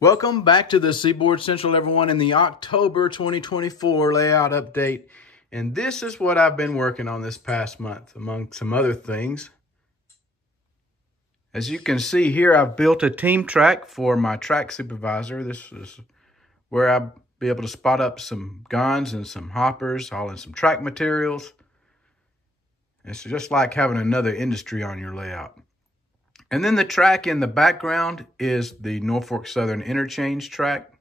Welcome back to the Seaboard Central, everyone, in the October 2024 layout update. And this is what I've been working on this past month, among some other things. As you can see here, I've built a team track for my track supervisor. This is where I'll be able to spot up some guns and some hoppers, all in some track materials. It's just like having another industry on your layout. And then the track in the background is the Norfolk Southern Interchange track.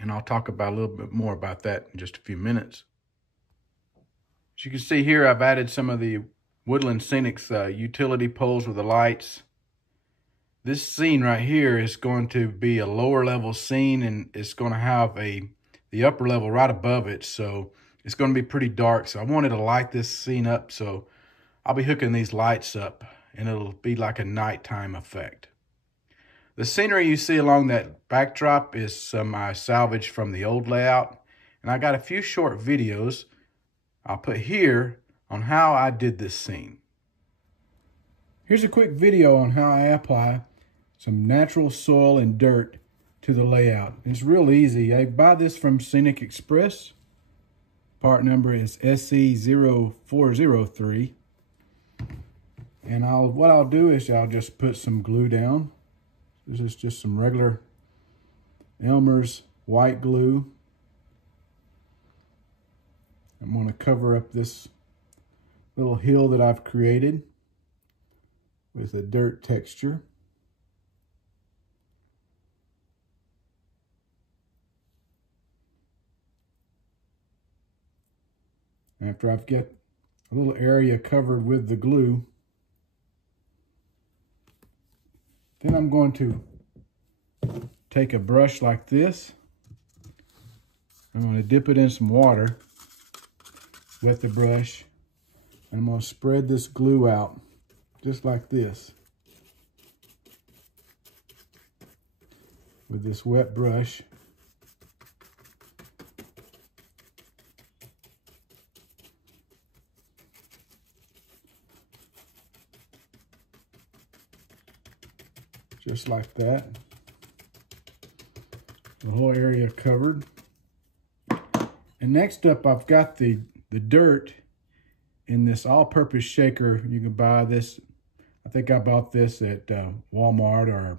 And I'll talk about a little bit more about that in just a few minutes. As you can see here, I've added some of the Woodland Scenics utility poles with the lights. This scene right here is going to be a lower level scene, and it's going to have the upper level right above it. So it's going to be pretty dark. So I wanted to light this scene up. So I'll be hooking these lights up, and it'll be like a nighttime effect. The scenery you see along that backdrop is some I salvaged from the old layout. And I got a few short videos I'll put here on how I did this scene. Here's a quick video on how I apply some natural soil and dirt to the layout. It's real easy. I buy this from Scenic Express. Part number is SE0403. And what I'll do is I'll just put some glue down. This is just some regular Elmer's white glue. I'm going to cover up this little hill that I've created with a dirt texture. After I've got a little area covered with the glue, then I'm going to take a brush like this. I'm going to dip it in some water, wet the brush, and I'm going to spread this glue out just like this with this wet brush. Just like that. The whole area covered. And next up, I've got the dirt in this all-purpose shaker. You can buy this. I think I bought this at Walmart or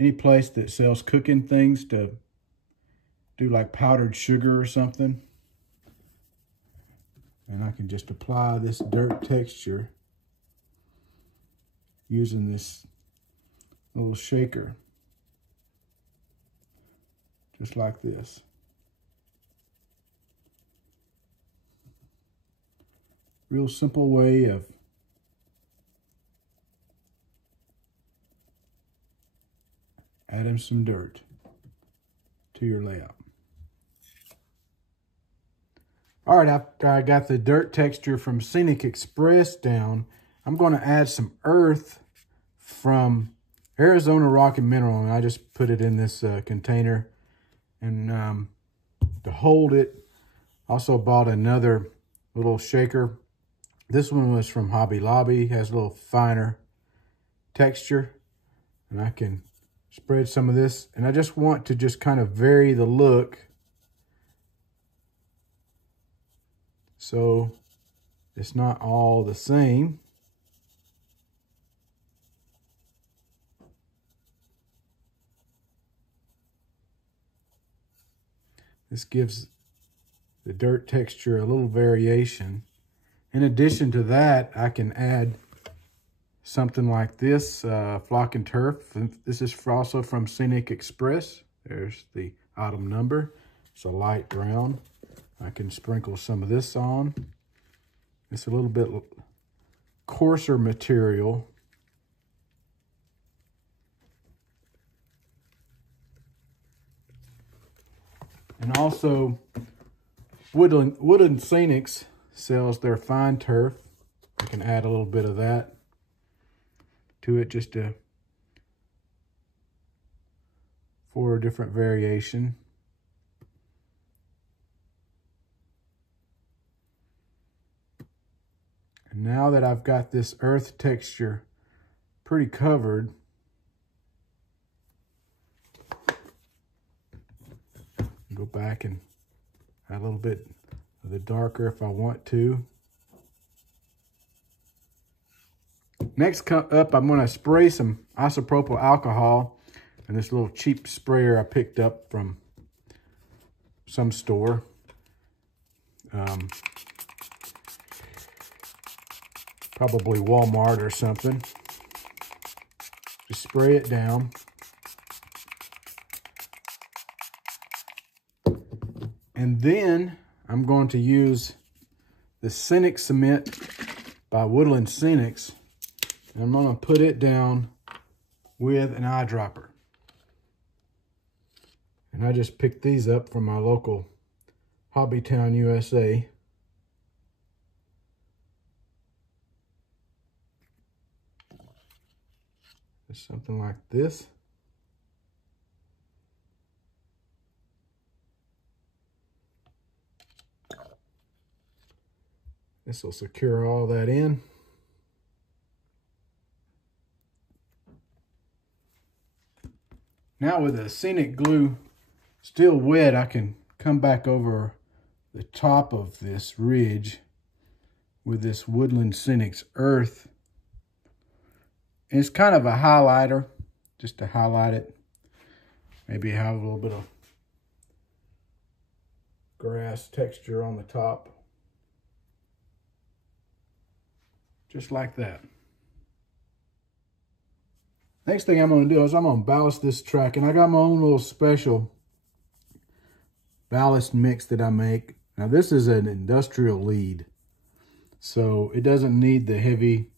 any place that sells cooking things to do like powdered sugar or something. And I can just apply this dirt texture using this little shaker, just like this. Real simple way of adding some dirt to your layout. All right, after I got the dirt texture from Scenic Express down, I'm going to add some earth from Arizona Rock and Mineral, and I just put it in this container. And to hold it, also bought another little shaker. This one was from Hobby Lobby, has a little finer texture, and I can spread some of this. And I just want to just kind of vary the look so it's not all the same. This gives the dirt texture a little variation. In addition to that, I can add something like this, Flock and Turf. This is also from Scenic Express. There's the item number. It's a light brown. I can sprinkle some of this on. It's a little bit coarser material. And also, Woodland Scenics sells their fine turf. I can can add a little bit of that to it just for a different variation. And now that I've got this earth texture pretty covered, go back and add a little bit of the darker if I want to. Next up, I'm going to spray some isopropyl alcohol and this little cheap sprayer I picked up from some store. Probably Walmart or something. Just spray it down. And then I'm going to use the Scenic Cement by Woodland Scenics. And I'm going to put it down with an eyedropper. And I just picked these up from my local Hobbytown, USA. Just something like this. This will secure all that in. Now with the Scenic glue still wet, I can come back over the top of this ridge with this Woodland Scenics earth. And it's kind of a highlighter, just to highlight it. Maybe have a little bit of grass texture on the top. Just like that. Next thing I'm going to do is I'm going to ballast this track. And I got my own little special ballast mix that I make. Now this is an industrial lead, so it doesn't need the heavy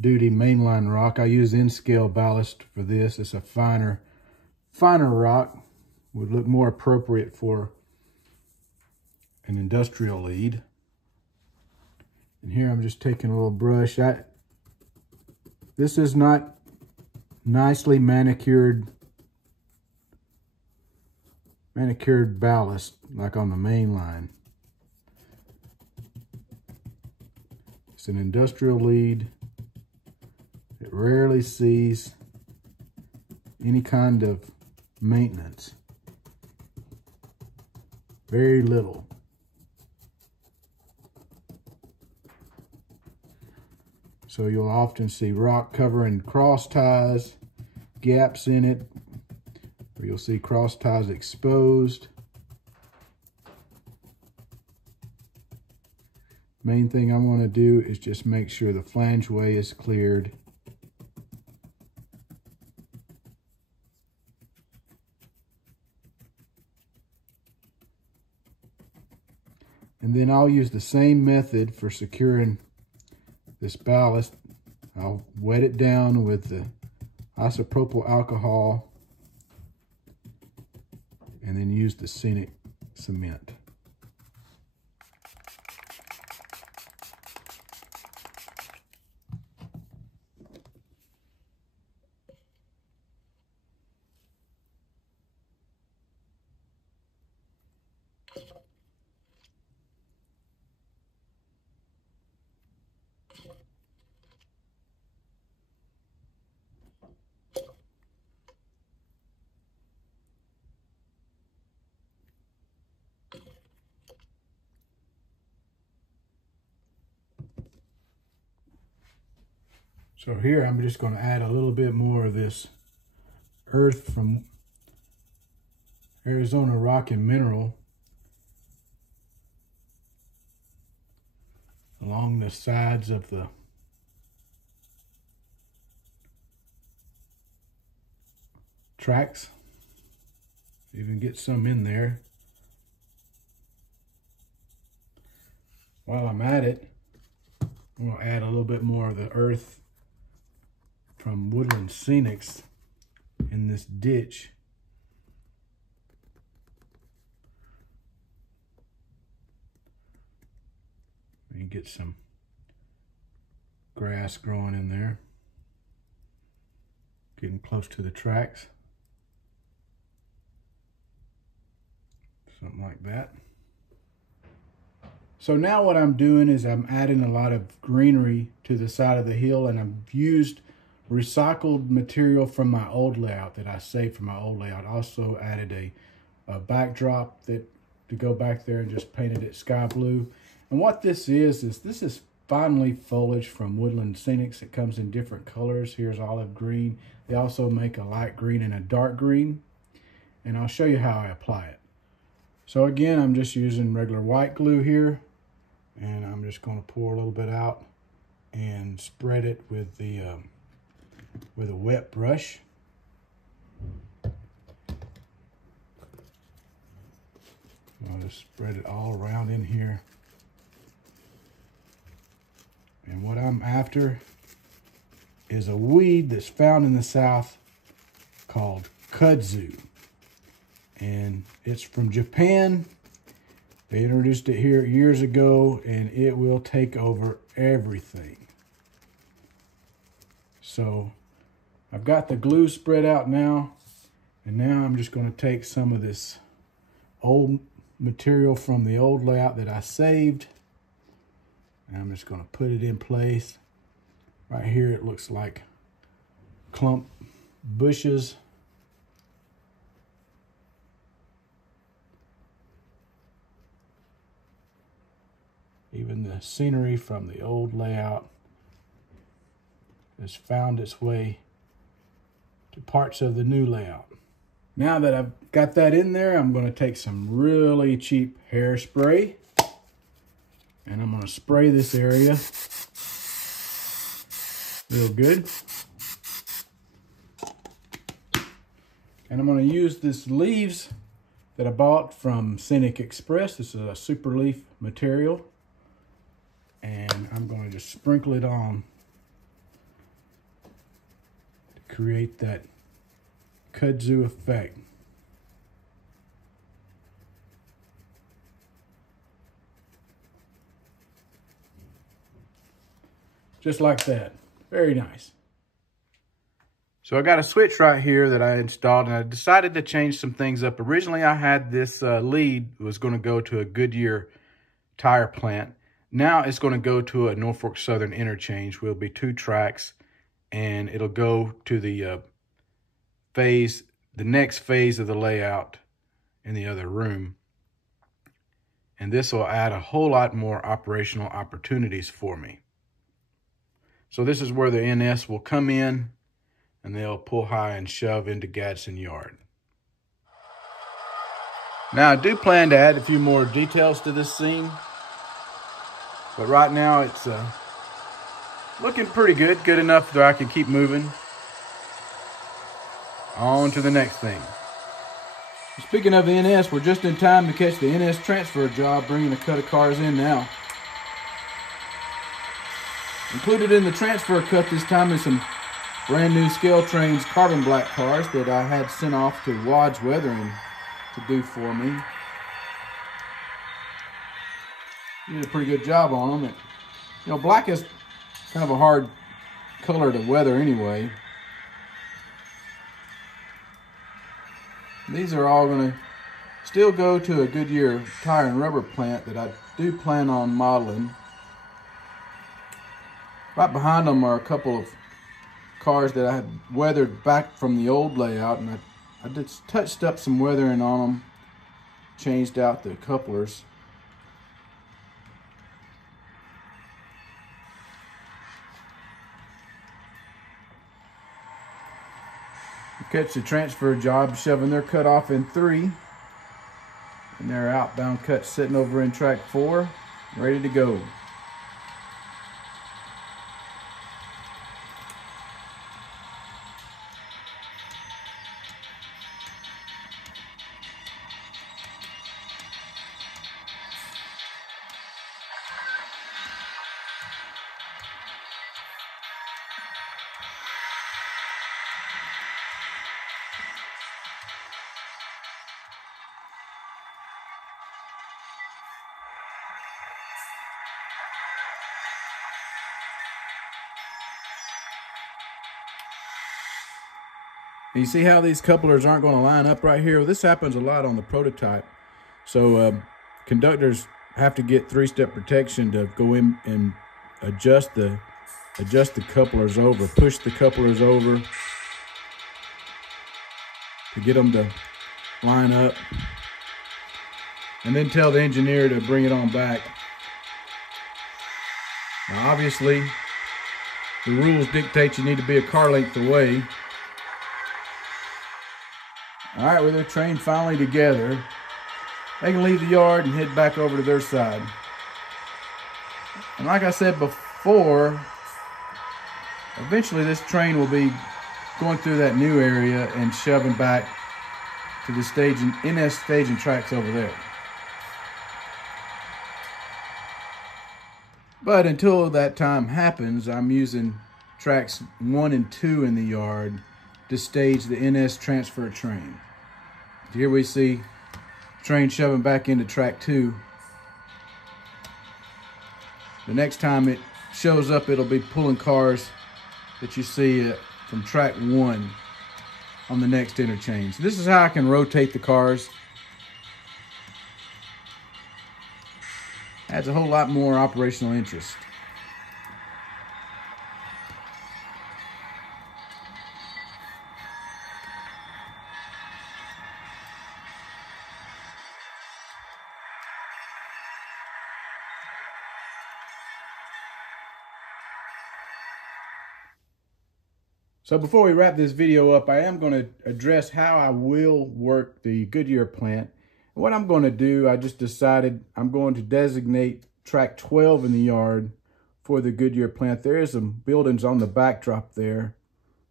duty mainline rock. I use N-scale ballast for this. It's a finer rock. Would look more appropriate for an industrial lead. And here I'm just taking a little brush. This is not nicely manicured ballast like on the main line. It's an industrial lead. It rarely sees any kind of maintenance. Very little. So you'll often see rock covering cross ties, gaps in it, or you'll see cross ties exposed. Main thing I want to do is just make sure the flangeway is cleared. And then I'll use the same method for securing this ballast. I'll wet it down with the isopropyl alcohol and then use the Scenic cement. So here I'm just going to add a little bit more of this earth from Arizona Rock and Mineral along the sides of the tracks. Even get some in there. While I'm at it, I'm going to add a little bit more of the earth from Woodland Scenics in this ditch. You get some grass growing in there. Getting close to the tracks. Something like that. So now what I'm doing is I'm adding a lot of greenery to the side of the hill, and I've used recycled material from my old layout that I saved from my old layout. Also added a backdrop to go back there and just painted it sky blue. And what this is this is fine leaf foliage from Woodland Scenics. It comes in different colors. Here's olive green. They also make a light green and a dark green. And I'll show you how I apply it. So again, I'm just using regular white glue here. And I'm just going to pour a little bit out and spread it with a wet brush. I'll just spread it all around in here. And what I'm after is a weed that's found in the South called kudzu. And it's from Japan. They introduced it here years ago, and it will take over everything. So I've got the glue spread out now, and now I'm just going to take some of this old material from the old layout that I saved, and I'm just going to put it in place. Right here it looks like clump bushes. Even the scenery from the old layout has found its way to parts of the new layout. Now that I've got that in there, I'm going to take some really cheap hairspray, and I'm going to spray this area real good. And I'm going to use this leaves that I bought from Scenic Express. This is a super leaf material. And I'm going to just sprinkle it on to create that kudzu effect. Just like that. Very nice. So I got a switch right here that I installed, and I decided to change some things up. Originally I had this lead was going to go to a Goodyear tire plant. Now it's going to go to a Norfolk Southern interchange. Will be 2 tracks, and it'll go to the next phase of the layout in the other room. And this will add a whole lot more operational opportunities for me. So this is where the NS will come in, and they'll pull high and shove into Gadsden Yard. Now I do plan to add a few more details to this scene. But right now it's looking pretty good. Good enough that I can keep moving on to the next thing. Speaking of the NS, we're just in time to catch the NS transfer job, bringing a cut of cars in now. Included in the transfer cut this time is some brand new Scale Trains carbon black cars that I had sent off to Wad's Weathering to do for me. Did a pretty good job on them. You know, black is kind of a hard color to weather anyway. These are all going to still go to a Goodyear tire and rubber plant that I do plan on modeling. Right behind them are a couple of cars that I had weathered back from the old layout, and I just touched up some weathering on them, changed out the couplers. Catch the transfer job, shoving their cut off in 3, and their outbound cut sitting over in track 4, ready to go. You see how these couplers aren't going to line up right here? Well, this happens a lot on the prototype. So conductors have to get three-step protection to go in and adjust the couplers over, push the couplers over to get them to line up, and then tell the engineer to bring it on back. Now obviously the rules dictate you need to be a car length away. All right, with their train finally together, they can leave the yard and head back over to their side. And like I said before, eventually this train will be going through that new area and shoving back to the NS staging tracks over there. But until that time happens, I'm using tracks 1 and 2 in the yard to stage the NS transfer train. Here we see train shoving back into track 2. The next time it shows up, it'll be pulling cars that you see from track 1 on the next interchange. This is how I can rotate the cars. Adds a whole lot more operational interest. So before we wrap this video up, I am going to address how I will work the Goodyear plant. What I'm going to do, I just decided I'm going to designate track 12 in the yard for the Goodyear plant. There is some buildings on the backdrop there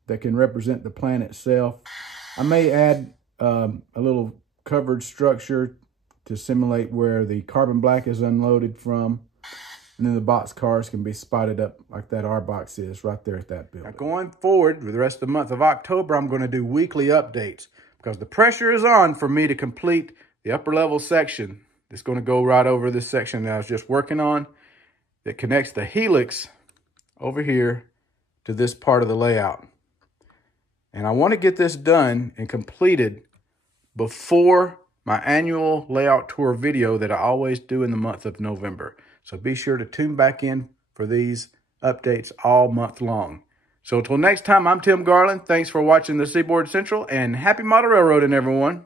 that can represent the plant itself. I may add a little covered structure to simulate where the carbon black is unloaded from. And then the box cars can be spotted up like that R box is right there at that building. Now going forward for the rest of the month of October, I'm going to do weekly updates because the pressure is on for me to complete the upper level section. It's going to go right over this section that I was just working on that connects the helix over here to this part of the layout. And I want to get this done and completed before my annual layout tour video that I always do in the month of November. So be sure to tune back in for these updates all month long. So until next time, I'm Tim Garland. Thanks for watching the Seaboard Central, and happy model railroading, everyone.